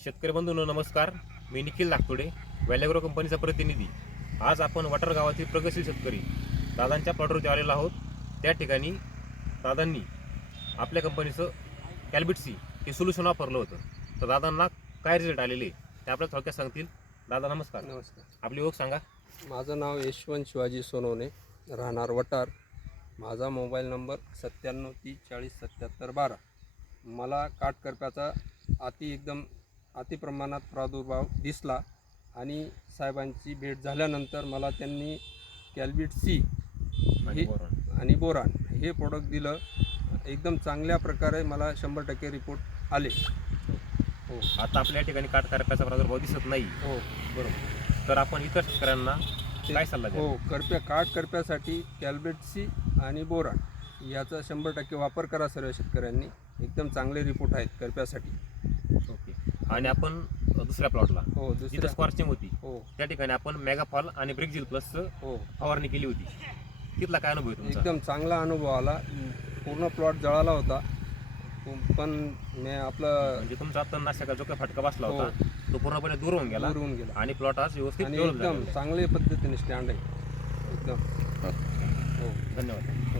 शेतकरी बंधूंनो नमस्कार. मी निखिल नागतोडे वॅलेग्रो कंपनीचा प्रतिनिधी. आज आपण वटर गावातील प्रगतशील शेतकरी दादांच्या प्लॉटवरती आलेलो आहोत. त्या ठिकाणी दादांनी आपल्या कंपनीचं कॅल्बिट सी हे सोल्युशन वापरलं होतं. तर दादांना काय रिझल्ट आलेले ते आपल्याला थोडक्यात सांगतील. दादा नमस्कार. नमस्कार. आपली ओळख सांगा. माझं नाव यशवंत शिवाजी सोनवणे राहणार वटार. माझा मोबाईल नंबर सत्त्याण्णव तीस चाळीस सत्याहत्तर बारा. मला काटकरप्याचा अति एकदम अतिप्रमाणात प्रादुर्भाव दिसला आणि साहेबांची भेट झाल्यानंतर मला त्यांनी कॅल्बिट सी आणि हे- बोरॉन. आणि बोरान हे प्रोडक्ट दिलं. एकदम चांगल्या प्रकारे मला शंभर टक्के रिपोर्ट आले. हो. आता आपल्या ठिकाणी काटकारकाचा प्रादुर्भाव दिसत नाही. हो बरोबर. तर आपण इतर शेतकऱ्यांना काय सल्ला हो करप्या काठ करप्यासाठी कॅल्बेटसी आणि बोरान याचा शंभर टक्के वापर करा सर्व शेतकऱ्यांनी. एकदम चांगले रिपोर्ट आहेत करप्यासाठी. ओके. आणि आपण दुसऱ्या प्लॉटला हो जिथं दुसऱ्या स्कॉर्चिंग होती. हो. त्या ठिकाणी आपण मेगाफॉल आणि ब्रिकझिल प्लस हो. फवारणी केली होती. तिथला काय अनुभव आहे तुमचा? एकदम चांगला अनुभव आला. पूर्ण प्लॉट जळाला होता. पण मी आपलं म्हणजे तुमचा तणनाशका जो काही फटका बसला हो. होता तो पूर्णपणे दूर होऊन गेला दूर होऊन गेला. आणि प्लॉट आज व्यवस्थित आणि एकदम चांगल्या पद्धतीने स्टँड आहे एकदम. आहे. हो. धन्यवाद. हो